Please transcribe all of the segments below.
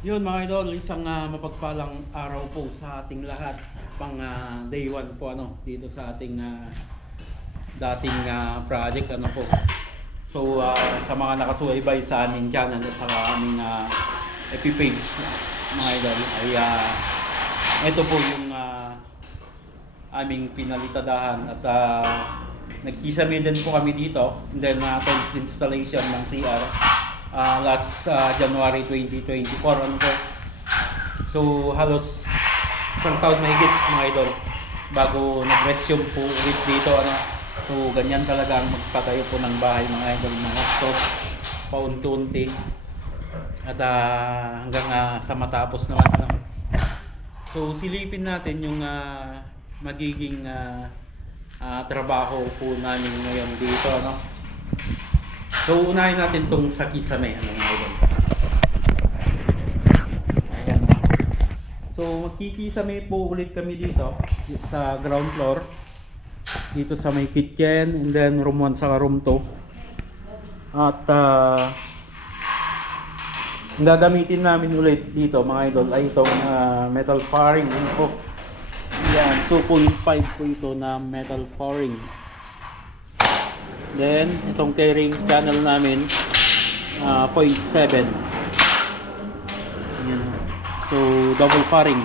Yun mga idol, isang mapagpalang araw po sa ating lahat. Pang day 1 po dito sa ating dating project po. So sa mga nakasubaybay sa aming channel at sa aming FB page mga idol ay ito po yung aming pinalitadahan at nagkisame din po kami dito, and then installation ng CR last January 2024 po. So halos isang taon mahigit mga idol bago nag-resume po ulit dito So ganyan talaga ang magpatayo po ng bahay mga idol, mga stock paunti-unti at hanggang sa matapos naman So silipin natin yung magiging trabaho po namin ngayon dito So unahin natin tong sa kisame mga idol. Ayan. So magkikisame po ulit kami dito sa ground floor. Dito sa may kitchen, and then room 1 sa room 2. At gagamitin namin ulit dito mga idol ay itong metal fairing po. Yan, 2.5 po ito na metal fairing. Then itong carrying channel namin 0.7. Yan. So double fairing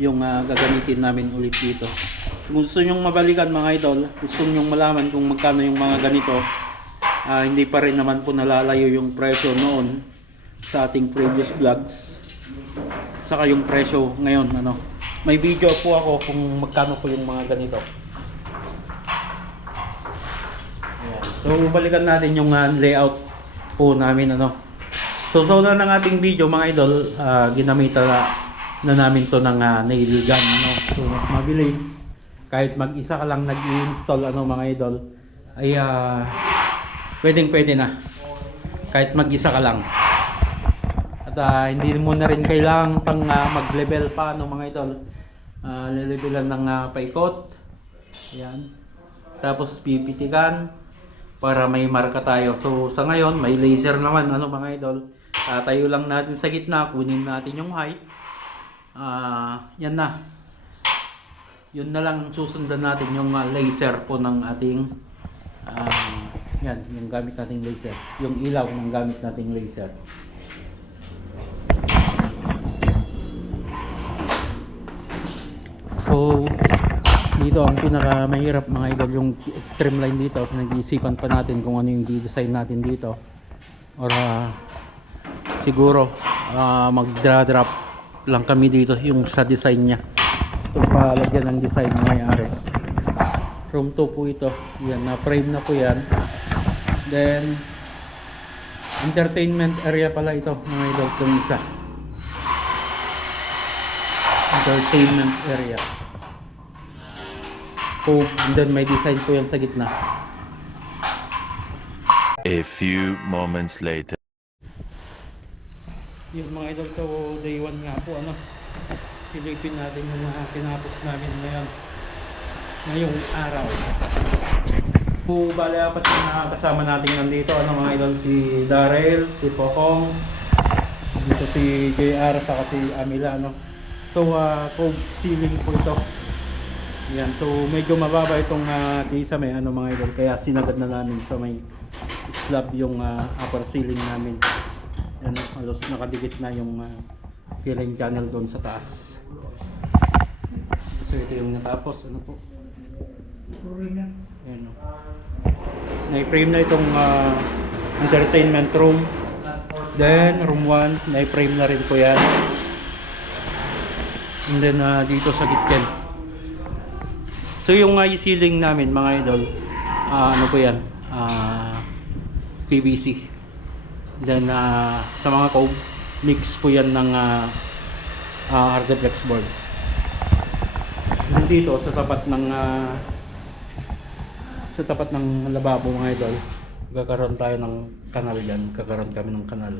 yung gagamitin namin ulit dito. Kung gusto nyong mabalikan mga idol, gusto nyong malaman kung magkano yung mga ganito, hindi pa rin naman po nalalayo yung presyo noon sa ating previous vlogs saka yung presyo ngayon may video po ako kung magkano po yung mga ganito. Ayan. So balikan natin yung layout po namin So sa una ng ating video mga idol, ginamitan na namin to ng nail gun So mas mabilis kahit mag-isa ka lang nag-i-install mga idol ay pwede na kahit mag-isa ka lang at hindi mo na rin kailangan pang mag-level pa mga idol. Lelevelan ng paikot. Ayan. Tapos pipitikan para may marka tayo. So sa ngayon may laser naman mga idol. Tayo lang natin sa gitna, kunin natin yung height. Yan na. Yun na lang susundan natin yung laser po ng ating yan, yung gamit nating laser. Yung ilaw ng gamit nating laser. So dito ang pinaka mahirap mga idol, yung extreme line dito. Nag-iisipan pa natin kung ano yung design natin dito. Or siguro mag-drop lang kami dito yung sa design niya. Ito palagyan ng design ng may-ari. Room 2 po ito. Yan, na-frame na po yan. Then entertainment area pala ito mga idol, itong isa. Entertainment area. So, and then may design po yan sa gitna. A few moments later. Yun mga idol, so day 1 nga po silipin natin yung mga tinapos namin ngayong araw. So bali apat yung kasama natin nandito mga idol, si Darrell, si Pokong, dito si JR, saka si Amila So cove ceiling po ito. Yan, so medyo mababa itong kisame mga idol, kaya sinagad na namin sa may slab yung upper ceiling namin. Yan, halos nakadikit na yung filling channel doon sa taas. So ito yung natapos po. Yan na-frame na itong entertainment room. Then room 1 na-frame na rin po yan. And then dito sa kitchen. So yung ceiling namin mga idol, po yan, PVC. Then sa mga cove, mix po yan ng hardplex board. Then dito sa tapat ng lababo mga idol, kakaroon tayo ng kanal dyan. Kakaroon kami ng kanal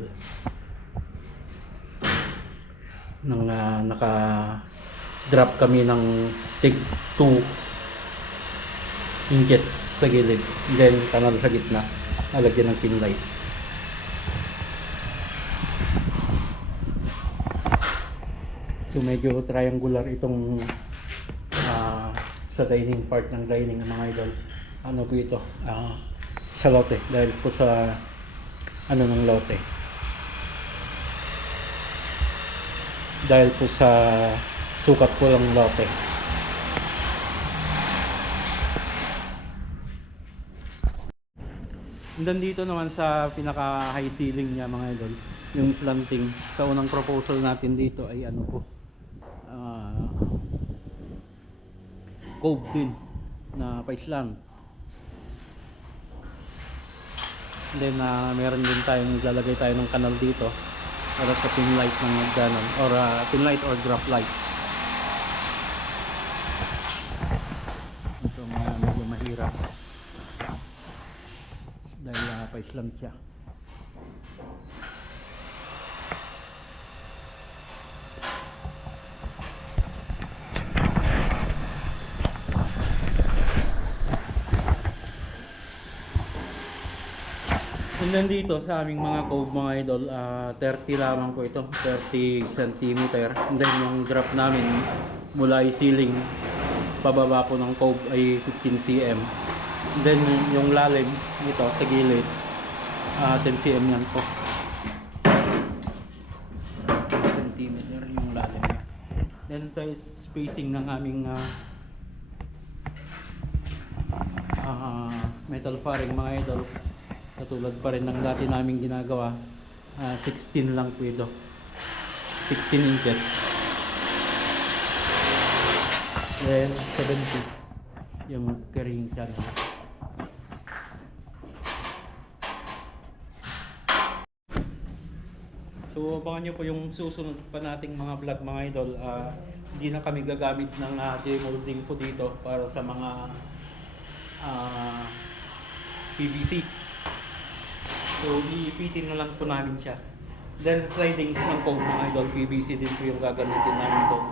ng naka drop kami ng tig 2 inches sa gilid, then kanal sa gitna, nalagyan ng pin light. So medyo triangular itong sa dining part ng dining mga idol. Ano po ito? Sa lote dahil po sa ano ng lote. Dahil po sa sukat po ng lote. And then dito naman sa pinaka high ceiling niya mga idol, yung slanting. Sa unang proposal natin dito ay ano po, cove din na pa-slant. And then meron din tayong ilalagay tayo ng kanal dito para sa pin light ng ganon, or pin light or drop light. Ito medyo mahirap dahil pa-slant siya. And then dito sa aming mga cove mga idol, 30 lamang po ito, 30 cm. And then yung drop namin mula ay ceiling pababa po ng cove ay 15 cm. And then yung lalim nito sa gilid, 10 cm yan po. 10 cm yung lalim niya. Then ito is spacing ng aming metal fairing mga idol. Katulad pa rin ng dati naming ginagawa, 16 lang po ito, 16 inches, then 70 yung carrying channel. So abangan nyo po yung susunod pa nating mga vlog mga idol. Hindi na kami gagamit ng demolding po dito para sa mga PVC. So iipitin na lang po namin siya. Then sliding ng cove mga idol, PVC din po yung gagamitin namin doon.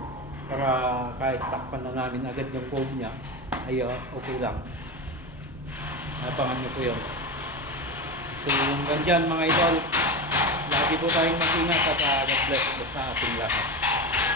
Para kahit takpan na namin agad yung cove niya, ay okay lang. Abangan nyo po yun. So hanggang dyan mga idol, lagi po tayong mag-ingat at God bless sa ating lahat.